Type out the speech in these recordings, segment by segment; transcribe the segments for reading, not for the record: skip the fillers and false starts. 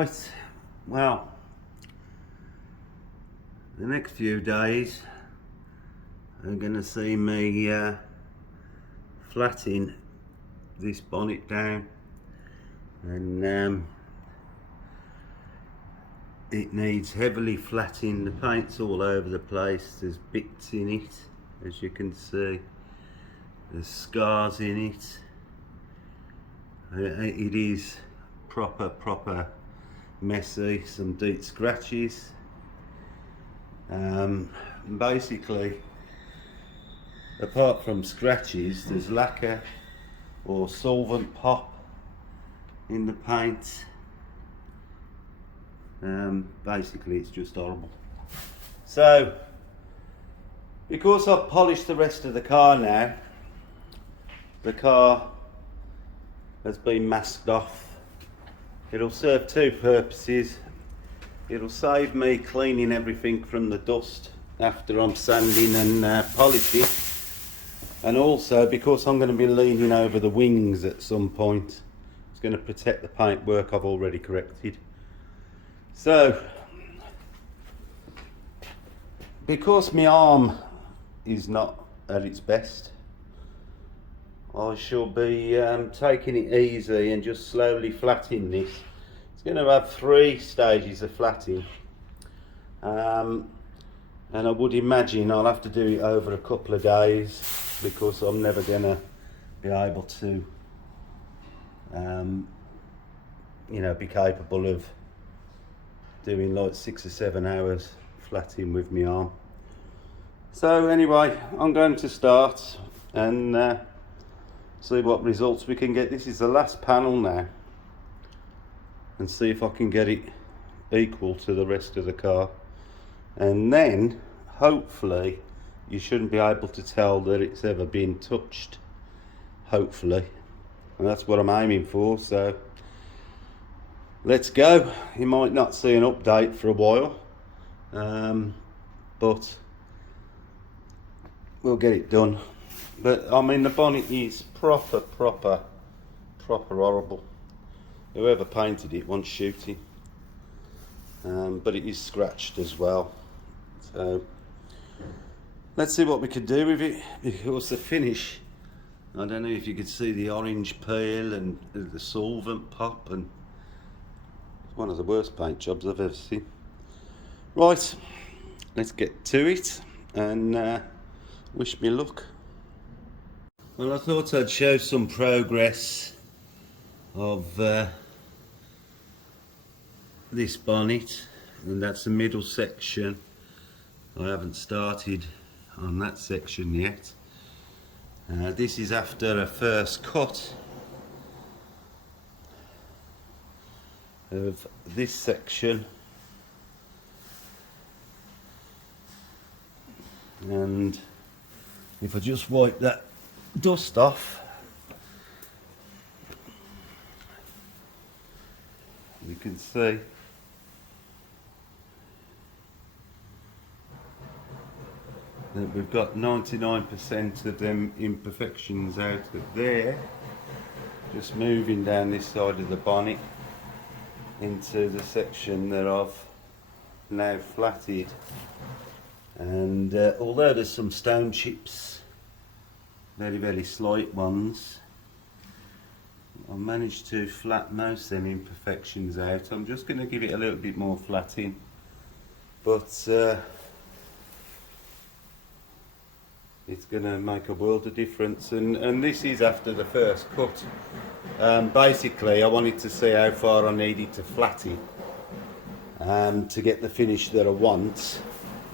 Right, well, the next few days are going to see me flatting this bonnet down, and it needs heavily flatting. The paint's all over the place, there's bits in it, as you can see, there's scars in it. It is proper messy, some deep scratches. Basically, apart from scratches, there's lacquer or solvent pop in the paint. Basically it's just horrible. So because I've polished the rest of the car now, the car has been masked off. It'll serve two purposes. It'll save me cleaning everything from the dust after I'm sanding and polishing, and also because I'm going to be leaning over the wings at some point, it's going to protect the paintwork I've already corrected. So because my arm is not at its best, I shall be taking it easy and just slowly flatting this. It's going to have 3 stages of flatting, and I would imagine I'll have to do it over a couple of days because I'm never going to be able to be capable of doing like 6 or 7 hours flatting with my arm. So anyway, I'm going to start and see what results we can get. This is the last panel now, and see if I can get it equal to the rest of the car, and then hopefully you shouldn't be able to tell that it's ever been touched, hopefully, and that's what I'm aiming for. So let's go. You might not see an update for a while, but we'll get it done. But I mean, the bonnet is proper horrible. Whoever painted it wants shooting. But it is scratched as well. So let's see what we can do with it, because the finish, I don't know if you could see the orange peel and the solvent pop, and it's one of the worst paint jobs I've ever seen. Right, let's get to it and wish me luck. Well, I thought I'd show some progress of this bonnet, and that's the middle section. I haven't started on that section yet. This is after a first cut of this section, and if I just wipe that dust off, you can see that we've got 99% of them imperfections out of there. Just moving down this side of the bonnet into the section that I've now flatted, and although there's some stone chips, very slight ones, I managed to flat most of them imperfections out. I'm just going to give it a little bit more flatting, but it's going to make a world of difference. And this is after the first cut. Basically I wanted to see how far I needed to flat it to get the finish that I want,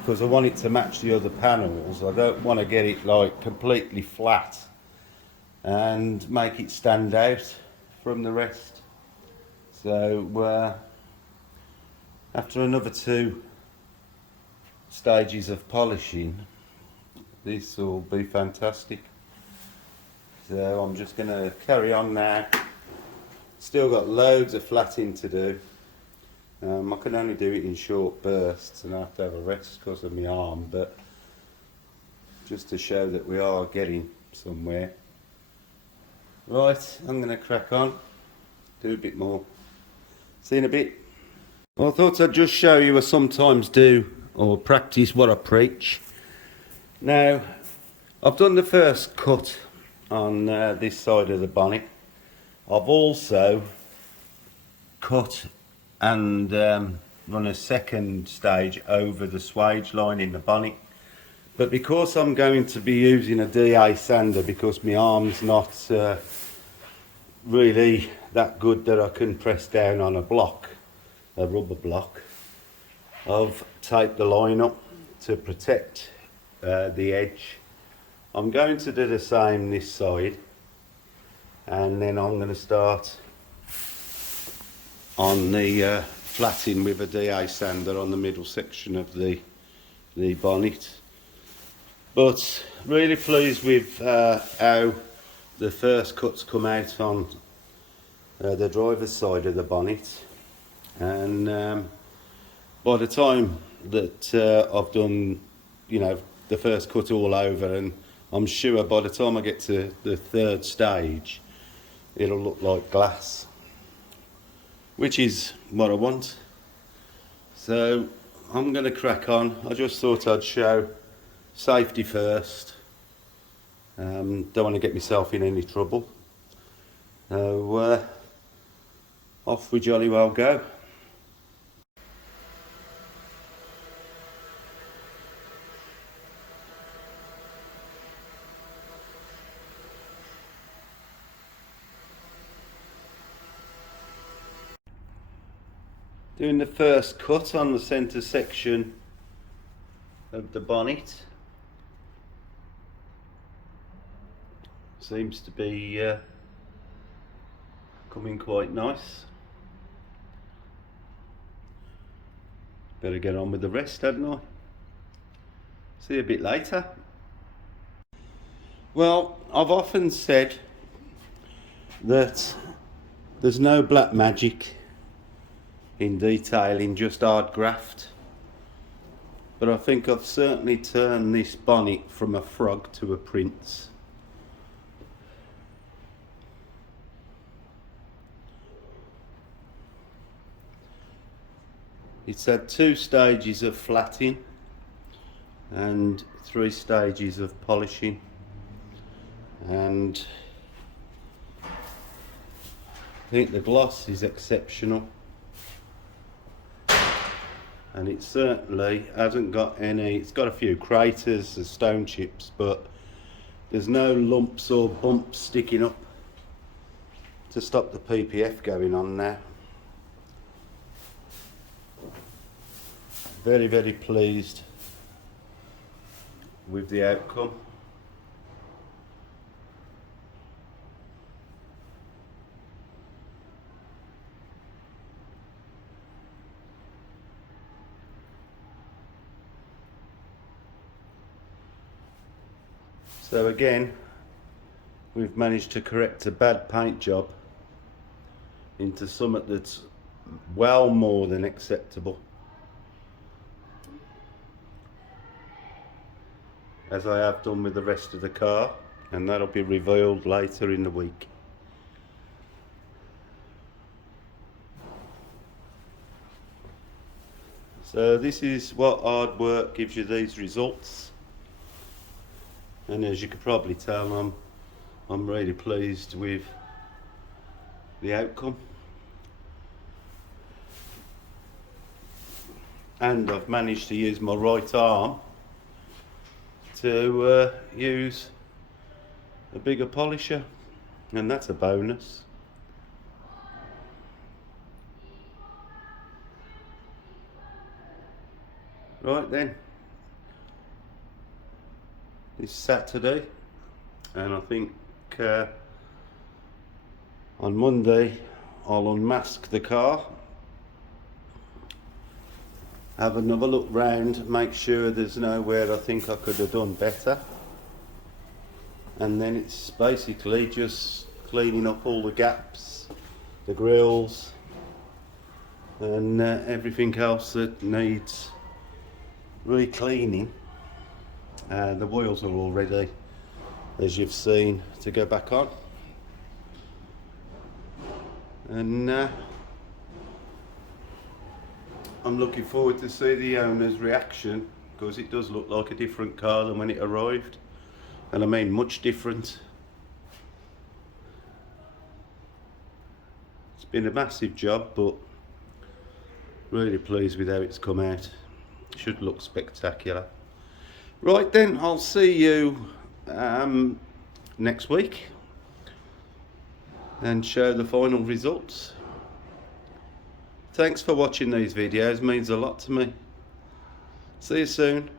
because I want it to match the other panels. I don't want to get it like completely flat and make it stand out from the rest. So after another 2 stages of polishing, this will be fantastic. So I'm just going to carry on now. Still got loads of flatting to do. I can only do it in short bursts and I have to have a rest because of my arm, but just to show that we are getting somewhere. Right, I'm going to crack on, do a bit more. See you in a bit. Well, I thought I'd just show you I sometimes do or practice what I preach. Now, I've done the first cut on this side of the bonnet. I've also cut and run a second stage over the swage line in the bonnet. But because I'm going to be using a DA sander, because my arm's not really that good that I can press down on a block, a rubber block, I've taped the line up to protect the edge. I'm going to do the same this side, and then I'm going to start on the flatting with a DA sander on the middle section of the bonnet. But really pleased with how the first cuts come out on the driver's side of the bonnet, and by the time that I've done, the first cut all over, and I'm sure by the time I get to the third stage it'll look like glass, which is what I want. So I'm going to crack on. I just thought I'd show safety first. Don't want to get myself in any trouble. So off we jolly well go. Doing the first cut on the centre section of the bonnet. Seems to be coming quite nice. Better get on with the rest, hadn't I? See you a bit later. Well, I've often said that there's no black magic in detailing, just hard graft. But I think I've certainly turned this bonnet from a frog to a prince. It's had 2 stages of flatting and 3 stages of polishing, and I think the gloss is exceptional, and it certainly hasn't got any, it's got a few craters and stone chips, but there's no lumps or bumps sticking up to stop the PPF going on now. Very, very pleased with the outcome. So again, we've managed to correct a bad paint job into something that's well more than acceptable, as I have done with the rest of the car, and that'll be revealed later in the week. So this is what hard work gives you these results, and as you could probably tell, I'm really pleased with the outcome, and I've managed to use my right arm to use a bigger polisher, and that's a bonus. Right then, it's Saturday, and I think on Monday I'll unmask the car, have another look round, make sure there's nowhere I think I could have done better, and then it's basically just cleaning up all the gaps, the grills, and everything else that needs re-cleaning. The wheels are all ready, as you've seen, to go back on, and I'm looking forward to see the owner's reaction, because it does look like a different car than when it arrived, and I mean much different. It's been a massive job, but really pleased with how it's come out. Should look spectacular. Right then, I'll see you next week and show the final results. Thanks for watching these videos, means a lot to me. See you soon.